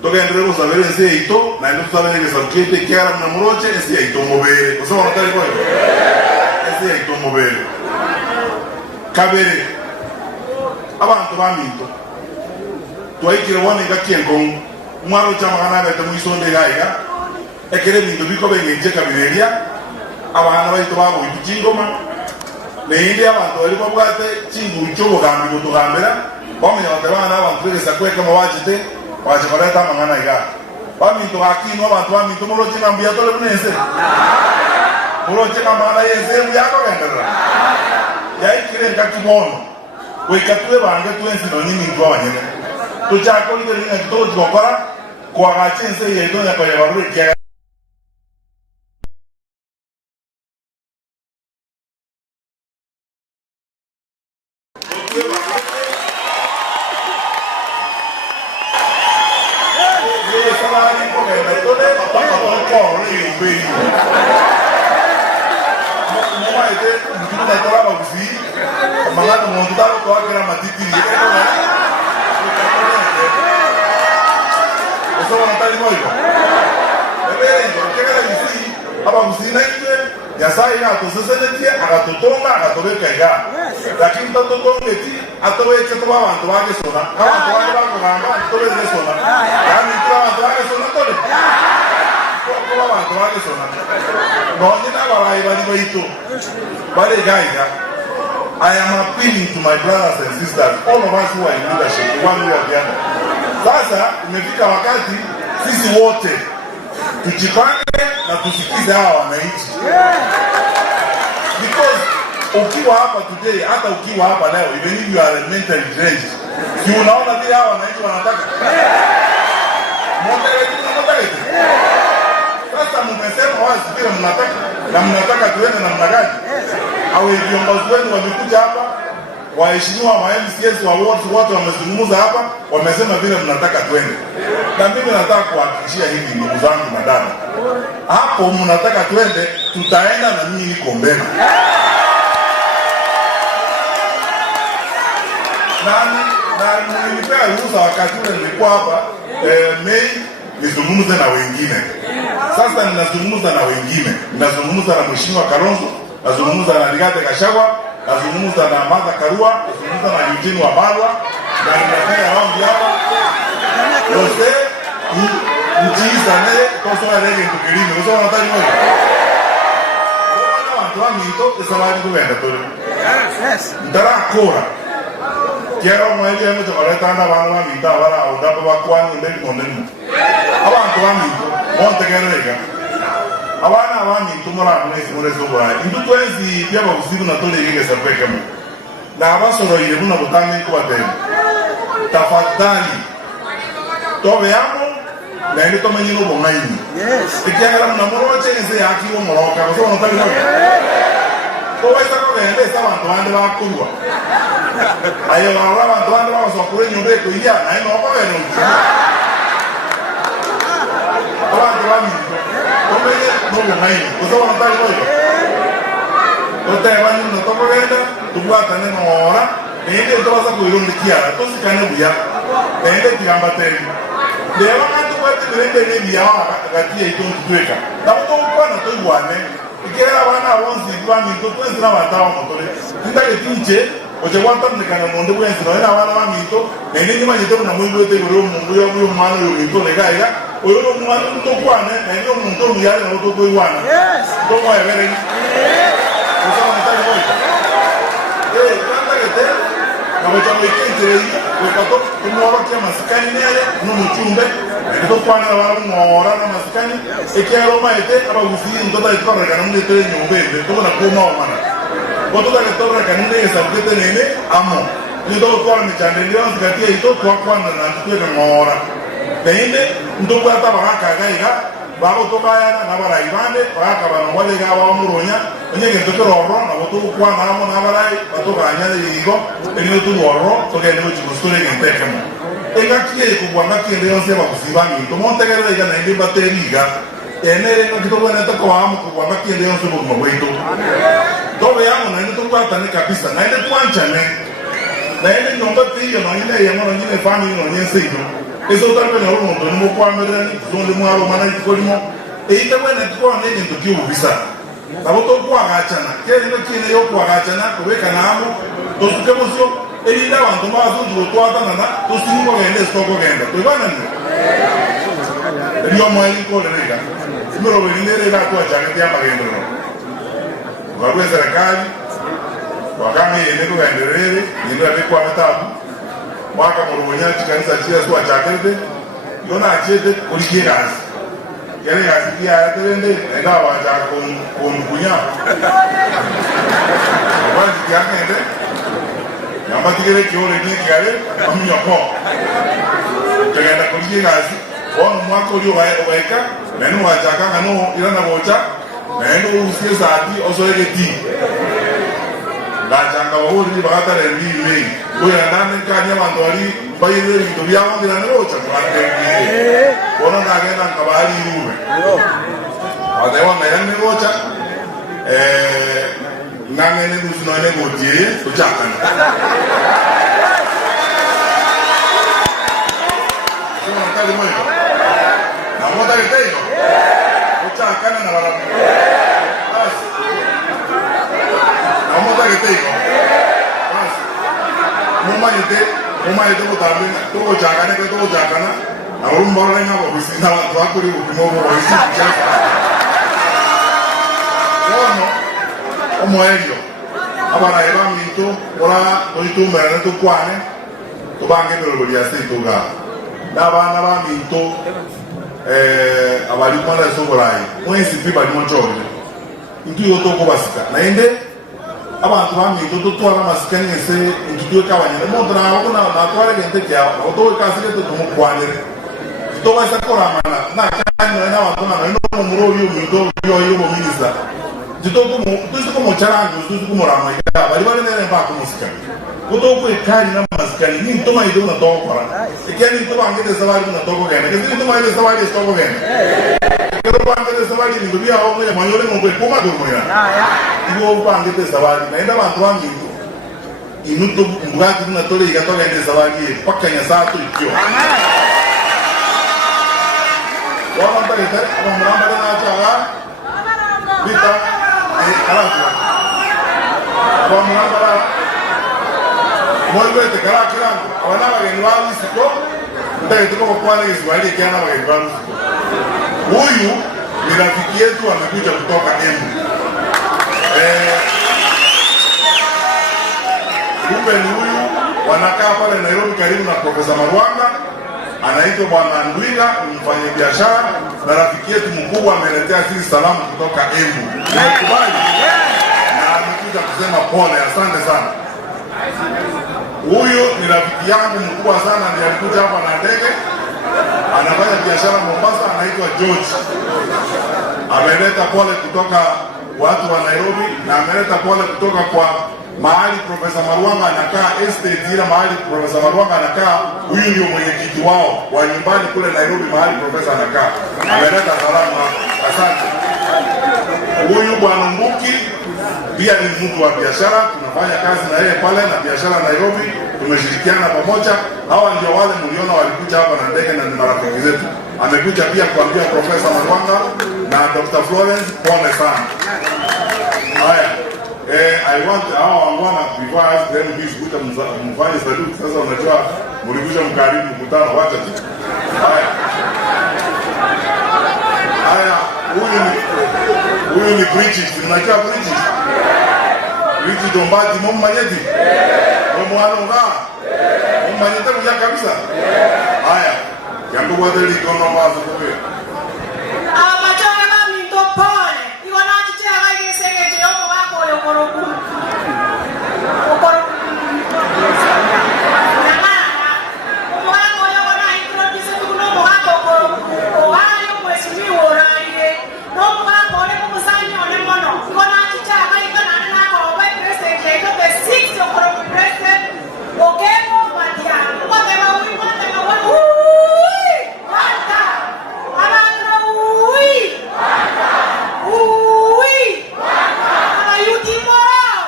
tugende kusabira ensi yaito naende tusabire subject kyara na muroche ensi yaito mubere usoma natali kwa ensi yaito mubere kabere abantu baminto twaikire wone gakiengo mwaro chama kana bete muisonde gaiga ekere bintu biko bengeje kabireria abana baito babo ikingoma neindi abantu bali kwabwate chingu cyobo gambi gutugambira bamenya batabana abantu begesa kweka mabajite waje baleta mangana iga baminto akino abantu baminto muroche ngambi yatole bunense muroche kamana yense yako gendera yaikire ngakimono wekatwe bange twensi no nini ntwa wanyene tuchako ile linga kitoji kokora kwa gachense yedo ya kwa yabaru kia mangano montado toda que era matiti eso no está igual que era difícil aba usina ile ya sai na to sesenetia akatotonga akatobeka ya lakini toto tongeti atowe cheto abantu bage sona abantu bage bakugamba atowe sona yani abantu bage sona tole ko abantu bage sona no nyina barayi bali baito bale gaiga. I am appealing to my brothers and sisters, all of us who are in leadership, one way or the other. Sasa, imefika wakati, sisi wote, tujipange na tusikize hawa wananchi. Because, ukiwa hapa today, hata ukiwa hapa leo, even if you are mentally drained, si unaona vile hawa wananchi wanataka? Sasa mmesema wazi vile mnataka, na mnataka tuende namna gani? Awe viongozi wenu wamekuja hapa, waheshimiwa wa MCS wa wote wamezungumza hapa, wamesema vile mnataka twende. Na mimi nataka kuhakikishia hivi ndugu zangu na dada. Hapo mnataka twende, tutaenda na mimi niko mbele. Na nilipea ruhusa wakati ule nilikuwa hapa Mei nizungumze na wengine. Sasa ninazungumza na wengine. Ninazungumza na Mheshimiwa Kalonzo, nazungumza na Rigathi Gachagua, nazungumza na Martha Karua, nazungumza na Eugene Wamalwa, na ninafanya round hapa. Yote mjiza ne tosoa rege tukilini, uso wanataka nini? Wana watu waminto esabari kuenda tole. Yes. Ndara kora. Kiero mwaje mtu kaleta na bana waminta wala ondapa bakwani ndeni mondeni. Abantu waminto, monte gerega. Abana abaminto mura murezo bwa indutwenzi byaba buzibu na tole yige sapeka mu na abasoro ile buna butame ko batema tafadhali tobe yamo na ile tomenye no bongaini yes ikiangala mna moroche nze yakiwo moroka so no tali no ko wesa ko bende sa bantu bande bakulwa ayo abantu bande baso kure nyumbe ko iya na ino ko bende abantu baminto tomenye no bongaini so no tali no ote bani no to benda tubwata ne mora nende toza ko ironde kiara to sikane buya nende tigamba teri dewa kantu kwete nende ne biya akatia itontu tweka tabuto ukwana to iwane ikera bana abonzi bani to twenzira batawa motore ndage tinje oje wanta ndekana monde bwenzi no era bana baminto nende nyima nyete na mwindo te biro mungu yo byo mwana yo mito ne gaiga oyo mwana to kwane nende omuntu yale no to ko iwana yes to ko yebere uso mtali boy kwanza kete na mchamo ikinjire yi wekato kumoro kia masikani nele no muchumbe ndo kwana wala ngora na masikani ekero maete aba usiri ndoda itora kana munde tere nyumbe ndo na kuma omana boto da itora kana nene sabete nene amo ndo kwa michande ndio zikatia ito kwa kwana na tutwe ngora bende ndo kwa ta baraka gaiga babo tokaya na barai bande baraka bano wale ga wa muronya nyege ndo roro na boto kwa na amo na barai batokanya yigo eno tu roro tokene mu chikosole ngenteke mo engakie kubwanga kile yose bakusibangi to montegero ega na ndi bateriga enere no kitobwana to kwa amo kubwanga kile yose mu mweito tobe yangu na ndi tokwata ni kabisa na ndi twancha ne na ndi nyomba tiyo na ile yemo na ile family no nyense ino Eso tambe na uno ndo mo kwa mbere ni zonde mo abo mana ikolimo. Eita bwana tukwa nene ndo kiu visa. Sabato kwa gachana. Kile ndo kile yo kwa gachana kubeka namo. Tosuke mosyo elida wantu mazo ndo twata nana tosingo gende stoko gende. Tobana ni. Elio mo eli ko lega. Simero wenere ga kwa jana ya magendo. Kwa serikali wakame yene ko endelele ndio alikuwa matabu mwaka murumonyati kanisa chia swa chakete yona achete kulikiras yale asikia atende enda waja kon kunya wazi yakende yamba tigere kiore ni kigale amnya ko tegenda kulikiras on mwaka ulio waika menu waja kanga no ilana bocha menu usiye saati osoyege ti Gachanga wahuri bakata rendi mei. Oya ndane kanya mandwari bayire bintu byabo biranorocha twatenge. Bona nagenda nkabari ruwe. Adewa mayane rocha ngangene dusino ne gotie tuchakana. Sema kali moyo. Na moda gitego. Tuchakana na barabu. Amota que tengo. Muma yete ko tambe to ko jagana ke to ko jagana. Auru mbora nga bo bisina wa to akuri ukimo bo isi jaga. Wono omoelio. Abana eba minto ora to itu mera to kwane. To bange belo bia se to ga. Da ba na ba minto abali kwana so borai. Mo isi piba ni mo jori. Ntu yo to ko basika. Na ende abantu bamwe tutwara masikani ese ntudio kabanye mo dra ko na twara gente kya o to ka sike to mo kwanire to ba sakora mana na kanyo na watu na no muro yo mindo yo mo minisa dito ko mo charango dito ko mo rama ya bali bali ne ba ko masikani ko to ko kari na masikani ni to mai do na to para e kani to ba ngete sawali na to ko gene ke to mai sawali to ko gene Pero cuando te sabali ni dubia o me mayore mo pe poma do moya. Ibo kwande te sabali na enda bantu wangi. Inuto mbugati na tole igatoka ende sabali pakanya saatu ikyo. Amen. Wala mbele aba mramba na chaga. Bita alafu. Aba mramba Molwe te kala kila wana bageni wali siko. Ndio tuko kwa ile Israeli kiana bageni wali siko. Huyu ni rafiki yetu amekuja kutoka Embu. Kumbe ni huyu wanakaa pale Nairobi karibu na Profesa Marwanga. Anaitwa Bwana Ndwila, mfanyabiashara na rafiki yetu mkubwa ameletea sisi salamu kutoka Embu. Nakubali. Na amekuja kusema pole, asante sana. Huyu ni rafiki yangu mkubwa sana, ndiye alikuja hapa na ndege. Anafanya biashara Mombasa, anaitwa George. Ameleta pole kutoka watu wa Nairobi na ameleta pole kutoka kwa mahali Profesa Marwanga anakaa, estate ile mahali Profesa Marwanga anakaa. Huyu ndio mwenyekiti wao wa nyumbani kule Nairobi mahali Profesa anakaa. Ameleta salamu hapa. Asante. Huyu Bwana Mbuki pia ni mtu wa biashara, tunafanya kazi na yeye pale na biashara Nairobi, tumeshirikiana pamoja. Hawa ndio wale mliona walikuja hapa na ndege na ni marafiki zetu. Amekuja pia kuambia Profesa Marwanga na Dr. Florence pole sana. Haya, I want wana before I ask them this kuta mfanye saluti. Sasa unajua mlikuja mkarimu mkutano, wacha tu. Haya, huyu ni British, unajua British? British Dombati mmanyeti. Mwana nga. Mmanyeti mja kabisa. Haya, jambo kwa deli kono mazo kwa. Abachana mito pole. Iwana chicha gaige sege yomo wako yokoroku. Uy!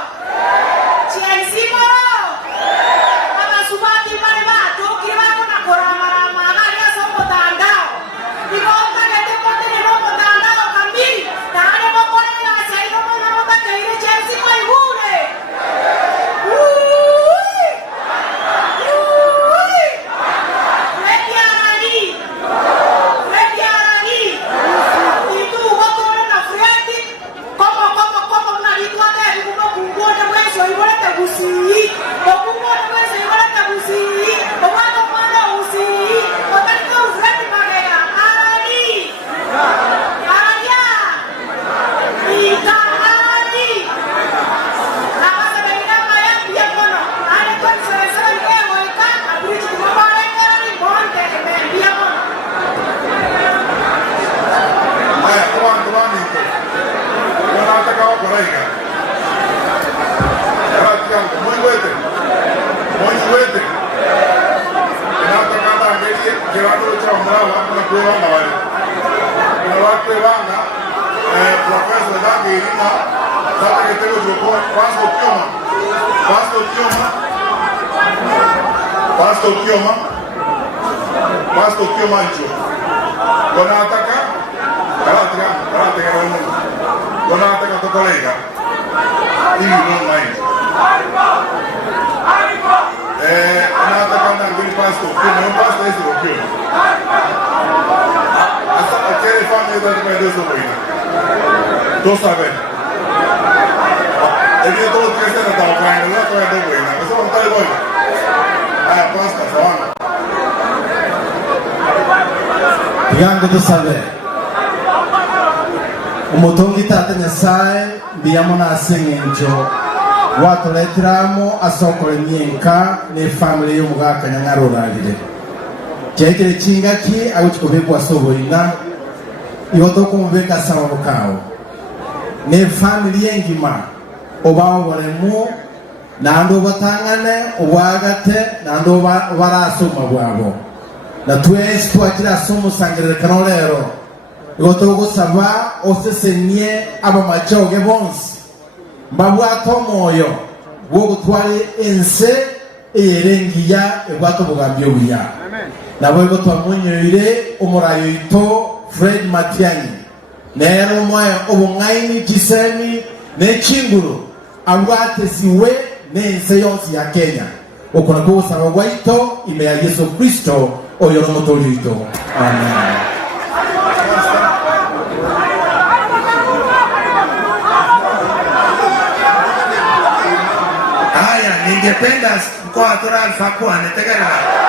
iboleta gusi okuwa kwese iboleta gusi obwana mwana gusi otaniko uzati magega ali alia ita ali abasa bengina maya pia kono ale kon sesa ngemo ika abridge kumabale ngani monte pia kono haya kwa nito wanataka wako raika Mwenye wete inataka kanda ngeli kirado cha mrala na kuwanga wale na watu wanga professor dangi ina sasa kitego joko pasto kioma njo wanataka wanataka tokolega ili no mind anataka kanda ngeli pasto hizo kioma asa akere family da tumedezo boina to sabe ele todo que se está trabajando la toda de boina eso no está igual pasta sawana yango to sabe umutongi tata nyasaye biyamo na asengenjo watu letramo asokole nyenka ne family yo mugaka nyangaroralire cyekere chingaki aguchikobekwa soboina iwoto kumubeka sababu kawo ne family yengima obawo boremu nando batangane obwagate nando barasoma bwabo na twese twakira somo sangere kanolero iwoto gusaba osesenie abamachoge bonse mbabwato moyo wo gutware ense erengiya ebwato bugambye buya nabo ibo twamunyoire umurayo ito Fred Matiang'i nero moyo obungaini kisemi ne chinguru abwatesiwe n'ense yonse ya Kenya okona ko usaba gwaito ime ya Yesu Kristo oyo nomotolito amen. Ningependa kwa tora alfa kwa netegera